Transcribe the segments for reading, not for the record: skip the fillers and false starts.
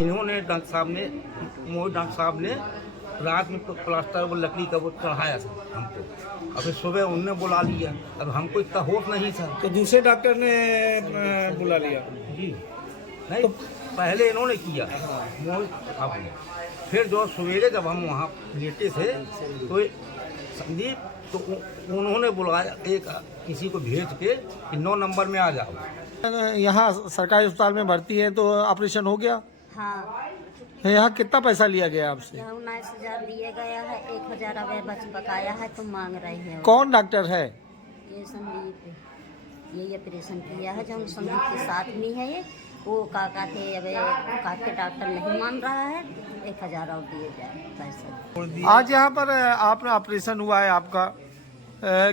इन्होंने डॉक्टर साहब ने रात में प्लास्टर वो लकड़ी का वो चढ़ाया था हमको। अब फिर सुबह उनने बुला लिया। अब हमको इतना होश नहीं था। तो दूसरे डॉक्टर ने बुला लिया जी नहीं, पहले इन्होंने किया साहब ने। फिर जो सवेरे जब हम वहाँ लेटे थे तो संदीप तो उन्होंने बुलाया, एक किसी को भेज के कि 9 नंबर में आ जाओ। यहाँ सरकारी अस्पताल में भर्ती है तो ऑपरेशन हो गया। हाँ, यहाँ कितना पैसा लिया गया आपसे? 19,000 दिए गया है, 1,000 अब बच बकाया है तो मांग रहे हैं। कौन डॉक्टर है? ये संदीप, ये ऑपरेशन किया है जो संदीप के साथ में है। ये वो काका थे, अब काके डॉक्टर नहीं मान रहा है, 1,000 और दिए जाए पैसा। आज यहाँ पर आपने ऑपरेशन हुआ है आपका,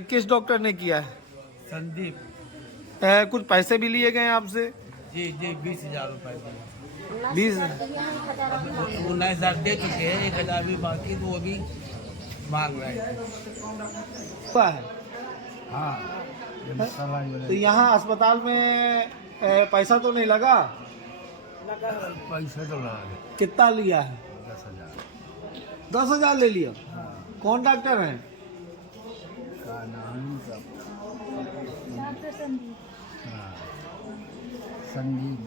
किस डॉक्टर ने किया है? संदीप। कुछ पैसे भी लिए गए आपसे? जी 20,000 रुपये 20 19,000 दे चुके हैं, 1,000 भी बाकी, तो वो भी मांग रहे हैं। हाँ, तो यहाँ अस्पताल में पैसा तो नहीं लगा? पैसा तो लगा कितना लिया है? 10,000। 10,000 ले लिया। कौन डॉक्टर है? का नाम डॉक्टर संदीप। संदीप।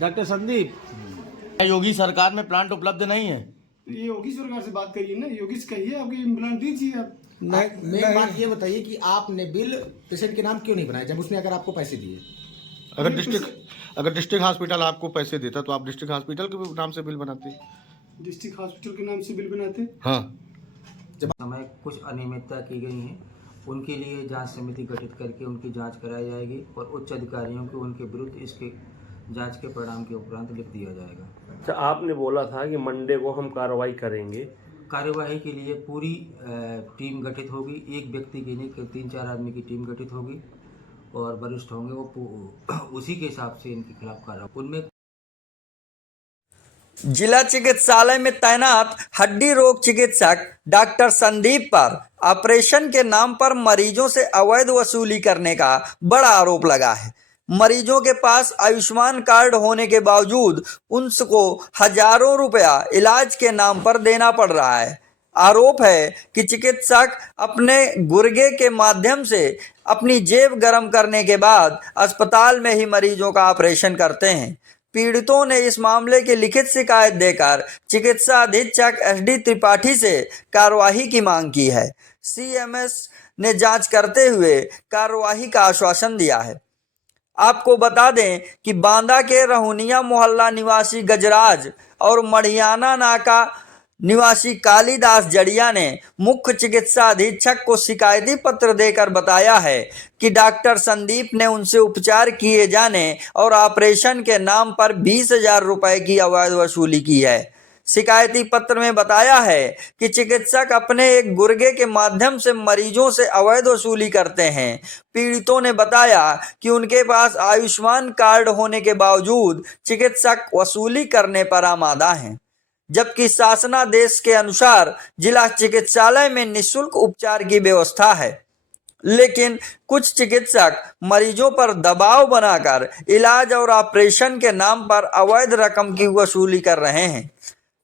डॉक्टर संदीप। योगी सरकार में प्लांट उपलब्ध नहीं है। ये योगी सरकार से बात करिए ना, योगी से कहिए आपकी इम्प्लांट दीजिए आप। मेन बात ये बताइए कि आपने बिल पेशेंट के नाम क्यों नहीं बनाया जब उसने अगर आपको पैसे दिए? अगर डिस्ट्रिक्ट हॉस्पिटल आपको पैसे देता तो आप डिस्ट्रिक्ट हॉस्पिटल के नाम से बिल बनाते। डिस्ट्रिक्ट हॉस्पिटल के नाम से बिल बनाते। हाँ, समय कुछ अनियमितता की गई है, उनके लिए जांच समिति गठित करके उनकी जांच कराई जाएगी और उच्च अधिकारियों को उनके विरुद्ध इसके जांच के परिणाम के उपरांत लिख दिया जाएगा। अच्छा, आपने बोला था कि मंडे को हम कार्रवाई करेंगे। कार्यवाही के लिए पूरी टीम गठित होगी, एक व्यक्ति की नहीं, 3-4 आदमी की टीम गठित होगी और वरिष्ठ होंगे, वो उसी के हिसाब से इनके खिलाफ कार्रवाई। उनमें जिला चिकित्सालय में तैनात हड्डी रोग चिकित्सक डॉक्टर संदीप पर ऑपरेशन के नाम पर मरीजों से अवैध वसूली करने का बड़ा आरोप लगा है। मरीजों के पास आयुष्मान कार्ड होने के बावजूद उनको हजारों रुपया इलाज के नाम पर देना पड़ रहा है। आरोप है कि चिकित्सक अपने गुर्गे के माध्यम से अपनी जेब गर्म करने के बाद अस्पताल में ही मरीजों का ऑपरेशन करते हैं। पीड़ितों ने इस मामले की लिखित शिकायत देकर चिकित्सा अधीक्षक एसडी त्रिपाठी से कार्यवाही की मांग की है। सीएमएस ने जांच करते हुए कार्यवाही का आश्वासन दिया है। आपको बता दें कि बांदा के रहुनिया मोहल्ला निवासी गजराज और मढ़ियाना नाका निवासी कालीदास जड़िया ने मुख्य चिकित्सा अधीक्षक को शिकायती पत्र देकर बताया है कि डॉक्टर संदीप ने उनसे उपचार किए जाने और ऑपरेशन के नाम पर 20,000 रुपए की अवैध वसूली की है। शिकायती पत्र में बताया है कि चिकित्सक अपने एक गुर्गे के माध्यम से मरीजों से अवैध वसूली करते हैं। पीड़ितों ने बताया कि उनके पास आयुष्मान कार्ड होने के बावजूद चिकित्सक वसूली करने पर आमादा हैं, जबकि शासनादेश के अनुसार जिला चिकित्सालय में निःशुल्क उपचार की व्यवस्था है। लेकिन कुछ चिकित्सक मरीजों पर दबाव बनाकर इलाज और ऑपरेशन के नाम पर अवैध रकम की वसूली कर रहे हैं।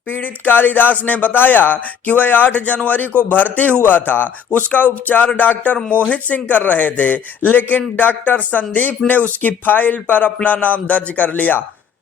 पीड़ित कालिदास ने बताया कि वह 8 जनवरी को भर्ती हुआ था। उसका उपचार डॉक्टर मोहित सिंह कर रहे थे, लेकिन डॉक्टर संदीप ने उसकी फाइल पर अपना नाम दर्ज कर लिया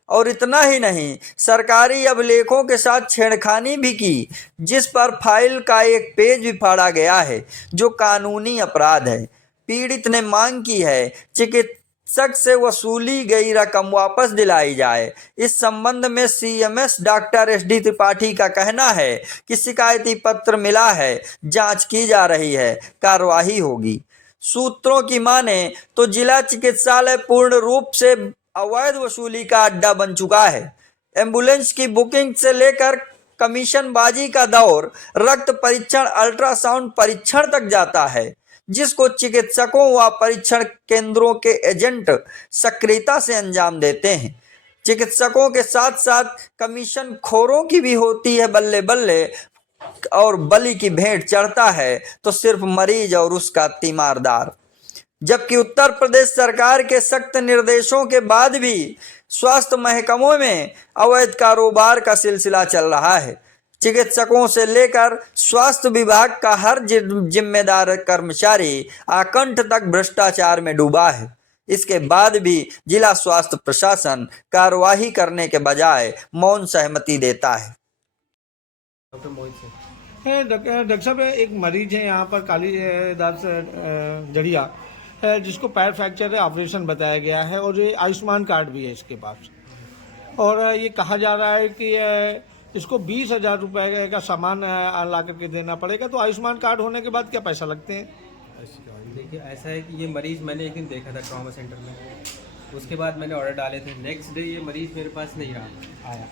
और इतना ही नहीं, सरकारी अभिलेखों के साथ छेड़खानी भी की, जिस पर फाइल का एक पेज भी फाड़ा गया है, जो कानूनी अपराध है। पीड़ित ने मांग की है चिकित्सक से वसूली गई रकम वापस दिलाई जाए। इस संबंध में सीएमएस डॉक्टर एसडी त्रिपाठी का कहना है कि शिकायती पत्र मिला है, जांच की जा रही है, कार्यवाही होगी। सूत्रों की माने तो जिला चिकित्सालय पूर्ण रूप से अवैध वसूली का अड्डा बन चुका है। एम्बुलेंस की बुकिंग से लेकर कमीशनबाजी का दौर रक्त परीक्षण, अल्ट्रासाउंड परीक्षण तक जाता है, जिसको चिकित्सकों व परीक्षण केंद्रों के एजेंट सक्रियता से अंजाम देते हैं। चिकित्सकों के साथ साथ कमीशन खोरों की भी होती है बल्ले बल्ले, और बलि की भेंट चढ़ता है तो सिर्फ मरीज और उसका तीमारदार। जबकि उत्तर प्रदेश सरकार के सख्त निर्देशों के बाद भी स्वास्थ्य महकमों में अवैध कारोबार का सिलसिला चल रहा है। चिकित्सकों से लेकर स्वास्थ्य विभाग का हर जिम्मेदार कर्मचारी आकंठ तक भ्रष्टाचार में डूबा है। इसके बाद भी जिला स्वास्थ्य प्रशासन कार्यवाही करने के बजाय मौन सहमति देता है। डॉक्टर साहब, एक मरीज है यहाँ पर कालीदास जड़िया जिसको पैर फ्रैक्चर ऑपरेशन बताया गया है और ये आयुष्मान कार्ड भी है इसके पास, और ये कहा जा रहा है कि इसको 20,000 रुपए का सामान ला करके देना पड़ेगा। तो आयुष्मान कार्ड होने के बाद क्या पैसा लगते हैं? देखिए, ऐसा है कि ये मरीज़ मैंने एक दिन देखा था ट्रॉमा सेंटर में, उसके बाद मैंने ऑर्डर डाले थे। नेक्स्ट डे ये मरीज़ मेरे पास नहीं रहा आया।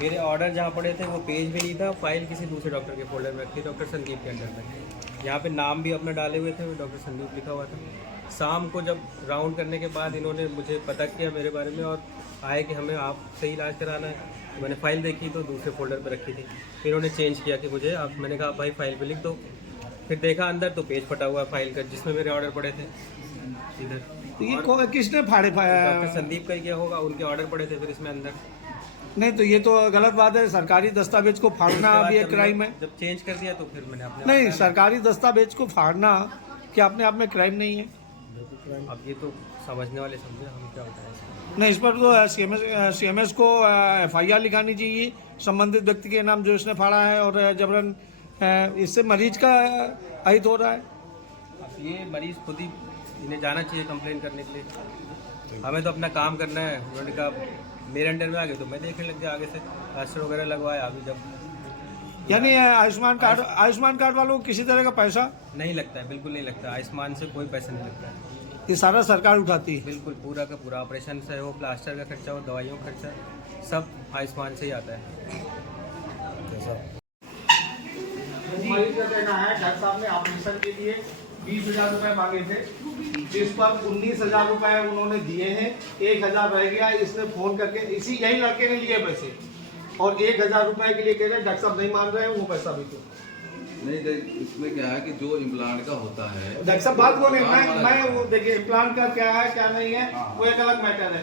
मेरे ऑर्डर जहाँ पड़े थे वो पेज भी नहीं था, फाइल किसी दूसरे डॉक्टर के फोल्डर में रखी, डॉक्टर संदीप के अंडर में। यहाँ पे नाम भी अपना डाले हुए थे, डॉक्टर संदीप लिखा हुआ था। शाम को जब राउंड करने के बाद इन्होंने मुझे पता किया मेरे बारे में और आए कि हमें आप सही इलाज कराना है। तो मैंने फ़ाइल देखी तो दूसरे फोल्डर पर रखी थी। फिर इन्होंने चेंज किया कि मुझे आप, मैंने कहा भाई फाइल पे लिख दो। फिर देखा अंदर तो पेज फटा हुआ फाइल का जिसमें मेरे ऑर्डर पड़े थे इधर। तो ये किसने फाड़े? डॉक्टर संदीप का ही किया होगा, उनके ऑर्डर पड़े थे फिर इसमें अंदर। नहीं, तो ये तो गलत बात है। सरकारी दस्तावेज को फाड़ना भी एक क्राइम है। जब चेंज कर दिया तो फिर मैंने अपने नहीं, सरकारी दस्तावेज को फाड़ना क्या अपने आप में क्राइम नहीं है? अब ये तो समझने वाले समझे, हम क्या बताएं। नहीं, इस पर तो सीएमएस को FIR लिखानी चाहिए संबंधित व्यक्ति के नाम जो इसने फाड़ा है, और जबरन इससे मरीज का अहित हो रहा है। अब ये मरीज खुद ही, इन्हें जाना चाहिए कंप्लेन करने के लिए। हमें तो अपना काम करना है। उन्होंने कहा मेरे अंडर में आ गए तो मैं देखने लग गया, आगे से प्लास्टर वगैरह लगवाया। अभी जब यानी आयुष्मान कार्ड वालों को किसी तरह का पैसा नहीं लगता है, बिल्कुल नहीं लगता। आयुष्मान से कोई पैसा नहीं लगता है, ये सारा सरकार उठाती है। बिल्कुल पूरा का पूरा। ऑपरेशन से हो, प्लास्टर का खर्चा हो, दवाइयों का खर्चा, सब आयुष्मान से ही आता है। मरीज का कहना है डॉक्टर साहब ने ऑपरेशन के लिए 20,000 रुपए मांगे थे, जिस पर 19,000 रुपए उन्होंने दिए हैं। 1,000 रह गया। इसने फोन करके यही लड़के ने लिए पैसे, और 1,000 रुपए के लिए कह रहे डॉक्टर साहब नहीं मान रहे हैं, वो पैसा भी तो नहीं। इसमें क्या है कि जो इम्प्लांट का होता है, डॉक्टर साहब बात बोले, मैं वो देखिए इम्प्लांट का क्या है क्या नहीं है, वो एक अलग मैटर है।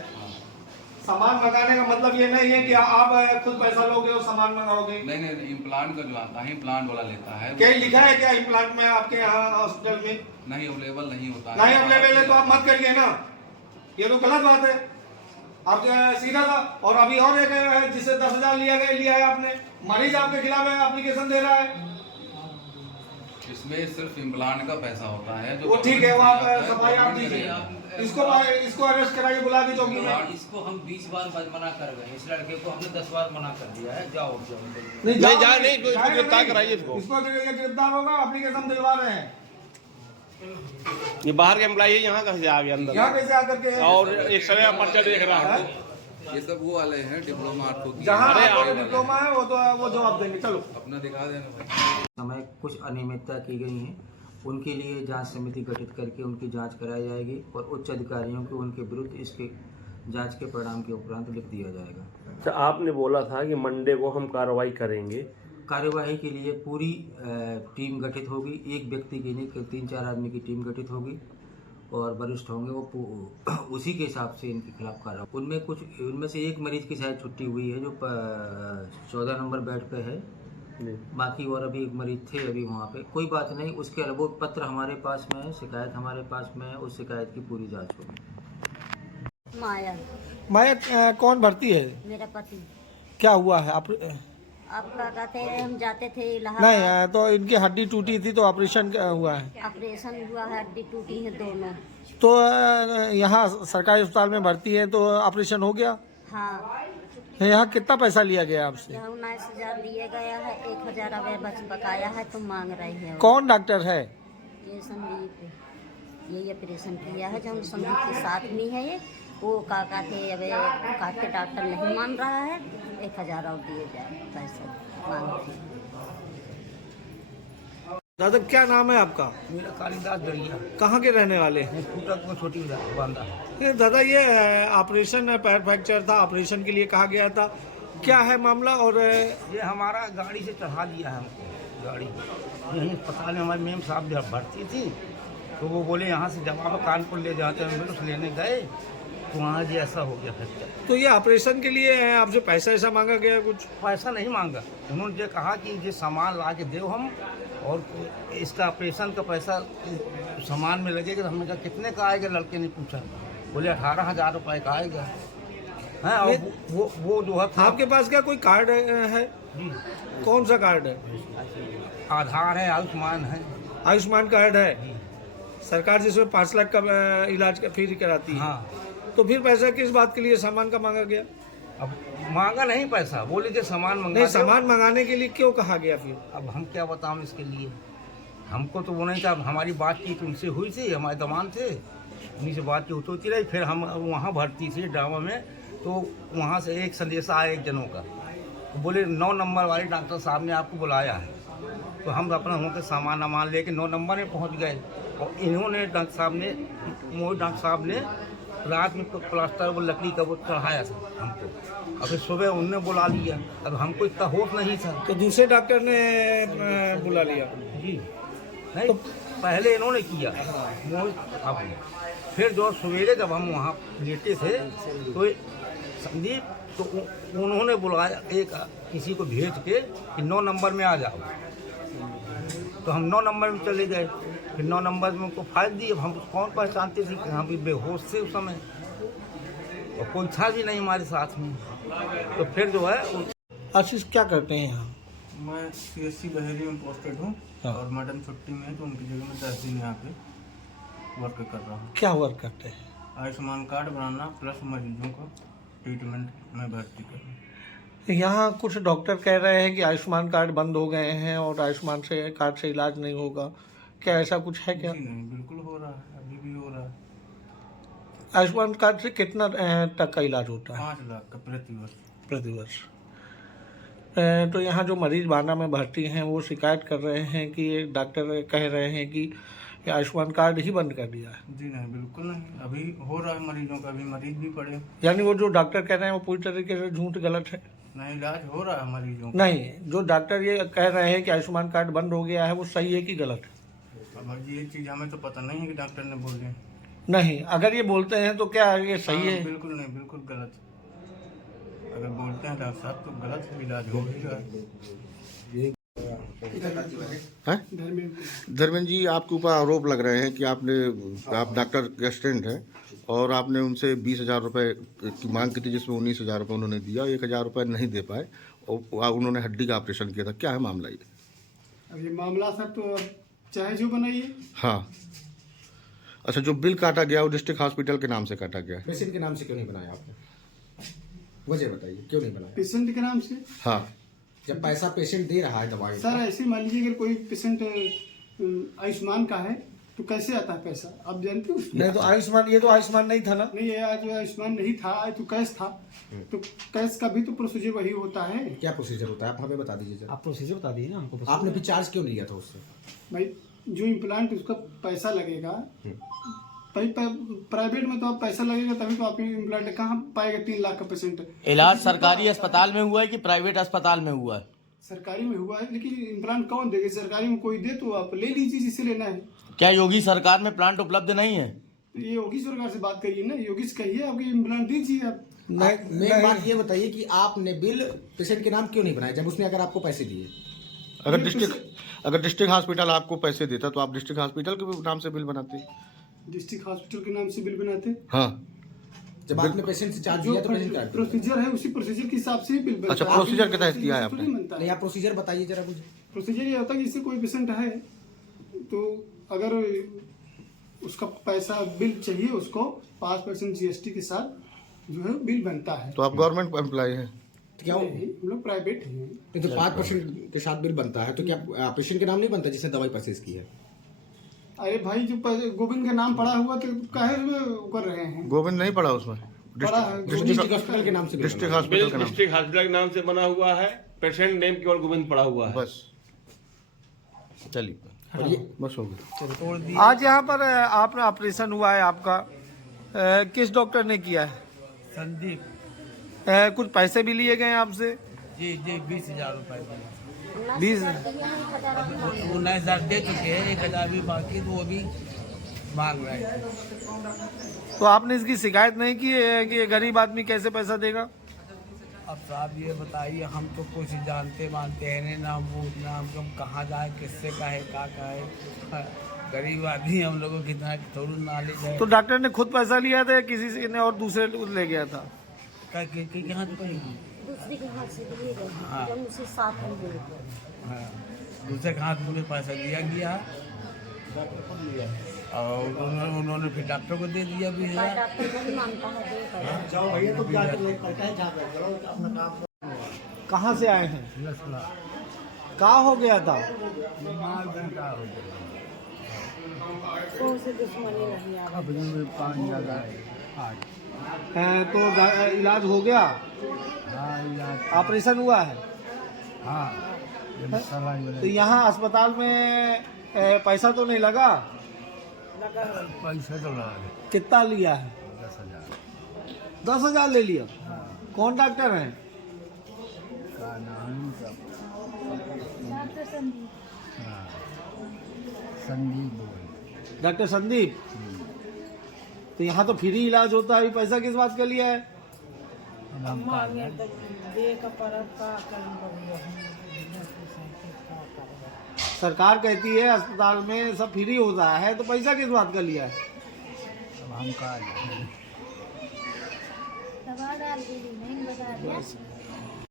सामान मंगाने का मतलब ये नहीं है कि आप खुद पैसा लोगे और सामान मंगाओगे। नहीं, इम्प्लांट का जो आता है इम्प्लांट वाला लेता है। क्या लिखा है क्या इम्प्लांट में आपके यहाँ हॉस्पिटल में? नहीं, अवेलेबल नहीं होता है। नहीं अवेलेबल है तो आप मत करिए ना, ये तो गलत बात है। आप सीधा था। और अभी और एक है जिससे 10,000 लिया है आपने, मरीज आपके खिलाफ एप्लीकेशन दे रहा है। इसमें सिर्फ इम्प्लांट का पैसा होता है जो वो ठीक है, वो आप सफाई आप दीजिए। इसको अरेस्ट कराइए, बुला के चौकी में। इसको हम 20 बार मना कर गए, इस लड़के को हमने 10 बार मना कर दिया है। जाओ नहीं, गिरफ्तार कराइए इसको गिरफ्तार होगा। एप्लीकेशन दिलवा रहे हैं। ये बाहर के एम्प्लॉई है, यहाँ कैसे आ गया अंदर? यहाँ कैसे आकर के? और एक्सरे का पर्चा देख रहा है। ये सब वो वाले हैं डिप्लोमा को, जहाँ डिप्लोमा है वो जवाब देंगे। चलो अपना दिखा देना भाई। समय कुछ अनियमितता की गई है, उनके लिए जांच समिति गठित करके उनकी जांच कराई जाएगी और उच्च अधिकारियों को उनके विरुद्ध इसके जांच के परिणाम के उपरांत लिख दिया जाएगा। अच्छा, आपने बोला था कि मंडे को हम कार्रवाई करेंगे। कार्यवाही के लिए पूरी टीम गठित होगी। एक व्यक्ति की नहीं, 3-4 आदमी की टीम गठित होगी और वरिष्ठ होंगे, वो उसी के हिसाब से इनके खिलाफ कार्रवाई। उनमें से एक मरीज की शायद छुट्टी हुई है जो 14 नंबर बेड पे है। बाकी और अभी एक मरीज थे अभी वहाँ पे। कोई बात नहीं, उसके अलावा पत्र हमारे पास में है, शिकायत हमारे पास में है, उस शिकायत की पूरी जांच होगी। माया कौन भर्ती है? मेरा पति। क्या हुआ है? आपका कहते हैं हम जाते थे इलाहाबाद। नहीं, तो इनकी हड्डी टूटी थी तो ऑपरेशन हुआ है। ऑपरेशन हुआ है, हड्डी टूटी है दोनों। तो यहाँ सरकारी अस्पताल में भर्ती है तो ऑपरेशन हो गया? हाँ। यहाँ कितना पैसा लिया गया आपसे? 19,000 दिए गया है, 1,000 अब बकाया है तो मांग रही है। कौन डॉक्टर है? ये संदीप, यही ऑपरेशन किया है जो संदीप के साथ में है। ये वो काका थे, अब काका के डॉक्टर नहीं मान रहा है, 1,000 और दिए जाए पैसा मांगते। दादा क्या नाम है आपका? मेरा कालीदास जड़िया। कहाँ के रहने वाले? फूटक में छोटी बांधा। दादा ये ऑपरेशन पैर फ्रैक्चर था, ऑपरेशन के लिए कहा गया था, क्या है मामला? और ये हमारा गाड़ी से चढ़ा दिया है हमको। गाड़ी यहीं अस्पताल में हमारे मेम साहब भर्ती थी, तो वो बोले यहाँ से जब आप कानपुर ले जाते हैं, हम लेने गए तो वहाँ जी ऐसा हो गया फ्रैक्चर। तो ये ऑपरेशन के लिए है, आपसे पैसा ऐसा मांगा गया कुछ? पैसा नहीं मांगा, उन्होंने जो कहा कि ये सामान ला के दो हम, और इसका ऑपरेशन का पैसा सामान में लगेगा। हमने कहा कितने का आएगा, लड़के ने पूछा, बोले 18,000 रुपये का आएगा। हैं, और वो जो है आपके पास क्या कोई कार्ड है? जी, कौन सा कार्ड है? आधार है, आयुष्मान है। आयुष्मान कार्ड है, सरकार जिसमें 5 लाख का इलाज का फ्री कराती है। हाँ, तो फिर पैसा किस बात के लिए सामान का मांगा गया? अब मांगा नहीं पैसा, बोले जो सामान मंगा नहीं, दो। सामान मंगाने के लिए क्यों कहा गया फिर? अब हम क्या बताऊं इसके लिए, हमको तो वो नहीं था। हमारी बातचीत उनसे हुई थी, हमारे दमान से, उन्हीं से बातचीत होती रही। फिर हम वहाँ भर्ती थी ड्रामा में, तो वहाँ से एक संदेशा आया एक जनों का, तो बोले 9 नंबर वाले डॉक्टर साहब ने आपको बुलाया है। तो हम अपना होकर सामान लेके 9 नंबर में पहुँच गए, और इन्होंने डॉक्टर साहब ने रात में प्लास्टर वो लकड़ी का वो चढ़ाया था हमको। अब फिर सुबह उनने बुला लिया, अब हमको इतना होश नहीं था। तो दूसरे डॉक्टर ने बुला लिया? जी नहीं, तो पहले इन्होंने किया आपने। फिर जो सवेरे जब हम वहाँ लेटे थे तो संदीप, तो उन्होंने बुलाया एक किसी को भेज के कि 9 नंबर में आ जाओ। तो हम 9 नंबर में चले गए। फिर 9 नंबर में उनको फाइल दी। अब हम कौन पहचानते थे कि हम भी बेहोश थे उस समय, और कोई था भी नहीं हमारे साथ में। तो फिर जो है आशीष क्या करते हैं यहाँ? मैं CSC बहेरी में पोस्टेड हूँ, और मैडम छुट्टी में है, तो उनकी जगह में 10 दिन यहाँ पे वर्क कर रहा हूँ। क्या वर्क करते हैं? आयुष्मान कार्ड बनाना प्लस मरीजों को ट्रीटमेंट में भर्ती करना। यहाँ कुछ डॉक्टर कह रहे हैं कि आयुष्मान कार्ड बंद हो गए हैं और आयुष्मान कार्ड से इलाज नहीं होगा, क्या ऐसा कुछ है क्या? नहीं, बिल्कुल हो रहा है, अभी भी हो रहा है। आयुष्मान कार्ड से कितना तक का इलाज होता है? 5 लाख का प्रति वर्ष। तो यहाँ जो मरीज बाना में भर्ती हैं वो शिकायत कर रहे हैं कि डॉक्टर कह रहे हैं कि आयुष्मान कार्ड ही बंद कर दिया है। जी नहीं, बिल्कुल नहीं, अभी हो रहा है मरीजों का, अभी मरीज भी पड़े। यानी वो जो डॉक्टर कह रहे हैं वो पूरी तरीके से झूठ गलत है? नहीं, इलाज हो रहा है मरीजों का। नहीं, जो डॉक्टर ये कह रहे हैं कि आयुष्मान कार्ड बंद हो गया है वो सही है कि गलत है? अब ये चीज़ हमें तो पता नहीं है कि डॉक्टर ने बोले। नहीं, अगर ये बोलते हैं तो क्या ये सही है? बिल्कुल नहीं, बिल्कुल गलत। अगर बोलते हैं डॉक्टर साहब तो गलत है, इलाज हो ही रहा है। धर्मेंद्र जी, आपके ऊपर आरोप लग रहे हैं कि आप डॉक्टर के असिस्टेंट हैं और आपने उनसे 20,000 रुपये की मांग की थी, जिसमें 19,000 रुपये उन्होंने दिया, 1,000 रुपये नहीं दे पाए, और उन्होंने हड्डी का ऑपरेशन किया था। क्या है मामला ये? अब ये मामला सर तो चाहे जो बनाइए। हाँ, अच्छा, जो बिल काटा गया वो डिस्ट्रिक्ट हॉस्पिटल के नाम से काटा गया? पेशेंट के नाम से क्यों नहीं बनाया आपने? वजह बताइए, क्यों नहीं बनाया? पेशेंट के नाम से? हाँ, जब पैसा पेशेंट दे रहा है दवाई। सर ऐसे मान लीजिए अगर कोई पेशेंट आयुष्मान का है तो कैसे आता है पैसा, आप जानते हो? नहीं, तो आयुष्मान, ये तो आयुष्मान नहीं था ना? नहीं, ये आज आयुष्मान नहीं था, आज तो कैश था। तो कैश का भी तो प्रोसीजर वही होता है। क्या प्रोसीजर होता है, आप हमें बता दीजिए जरा। आप प्रोसीजर बता दीजिए ना हमको। आपने भी चार्ज क्यों लिया था उससे? भाई जो इम्प्लांट उसका पैसा लगेगा, भाई प्राइवेट में तो आप पैसा लगेगा तभी तो आप इम्प्लांट कहाँ पाएगा? 3 लाख का पेशेंट। इलाज सरकारी अस्पताल में हुआ है कि प्राइवेट अस्पताल में हुआ है? सरकारी में हुआ है, लेकिन इम्प्लांट कौन देगा? सरकारी में कोई दे तो आप ले लीजिए जिससे लेना है। क्या योगी सरकार में प्लांट उपलब्ध नहीं है? तो ये योगी सरकार से बात करिए ना, योगी से कहिए आपके इम्प्लांट दीजिए आप। मेन बात ये बताइए कि आपने बिल पेशेंट के नाम क्यों नहीं बनाया जब उसने अगर आपको पैसे दिए? अगर डिस्ट्रिक्ट हॉस्पिटल आपको पैसे देता तो आप डिस्ट्रिक्ट हॉस्पिटल के नाम से बिल बनाते? डिस्ट्रिक्ट हॉस्पिटल के नाम से बिल बनाते? हाँ, जब आपने पेशेंट से चार्ज दिया तो पेशेंट कार्ड प्रोसीजर है, उसी प्रोसीजर के हिसाब से बिल बनता है। अच्छा, प्रोसीजर के तहत किया है आपने? नहीं, आप प्रोसीजर बताइए जरा मुझे। प्रोसीजर ये होता है कि जैसे कोई पेशेंट है तो अगर उसका पैसा बिल चाहिए, उसको 5% GST के साथ जो है बिल बनता है। तो आप गवर्नमेंट एम्प्लॉय हैं? क्या हम लोग प्राइवेट हैं। तो 5% के साथ बिल बनता है तो क्या पेशेंट के नाम नहीं बनता जिसने दवाई परचेज की है? अरे भाई, जो गोविंद का नाम पड़ा हुआ तो काहे कर रहे हैं? गोविंद नहीं पड़ा उसमें, डिस्ट्रिक्ट हॉस्पिटल के नाम से। डिस्ट्रिक्ट हॉस्पिटल के नाम से बना हुआ है, पेशेंट नेम केवल गोविंद पड़ा हुआ है। बस, चलिए, बस हो गया। आज यहाँ पर आपने ऑपरेशन हुआ है आपका, किस डॉक्टर ने किया है? संदीप। कुछ पैसे भी लिए गए आपसे? जी 20,000 रुपये। 20 19,000 दे चुके हैं, 1,000 भी बाकी, तो वो भी मांग रहे थे। तो आपने इसकी शिकायत नहीं की है कि ये गरीब आदमी कैसे पैसा देगा? अब साहब ये बताइए, हम तो कुछ जानते मानते हैं नहीं, ना हम कहाँ जाए, किससे कहे, का कहे। गरीब आदमी हम लोगों की इतना थोड़ी नॉलेज है। तो डॉक्टर ने खुद पैसा लिया था या किसी से ने और दूसरे ले गया था? कहाँ से पड़ेगी? दूसरे के हाथ से लिए गए हैं, हाँ। जब उसे साथ में ले गए। हाँ, दूसरे के हाथ में पैसा दिया गया और उन्होंने फिर डॉक्टर को दे दिया 20,000। डॉक्टर नहीं मानता है, दे कर। जाओ भैया तो अपना काम। कहाँ से आए हैं? क्या हो गया था? उसे दुश्मनी नहीं आ तो इलाज हो गया? ऑपरेशन हुआ है? तो यहाँ अस्पताल में पैसा तो नहीं लगा? पैसा तो लगा। कितना लिया है? 10,000 ले लिया। कौन डॉक्टर है? डॉक्टर संदीप। तो यहाँ तो फ्री इलाज होता है, अभी पैसा किस बात का लिया है? सरकार कहती है अस्पताल में सब फ्री होता है, तो पैसा किस बात का लिया है? हम कहा दवा डाल दी, नहीं बता दिया।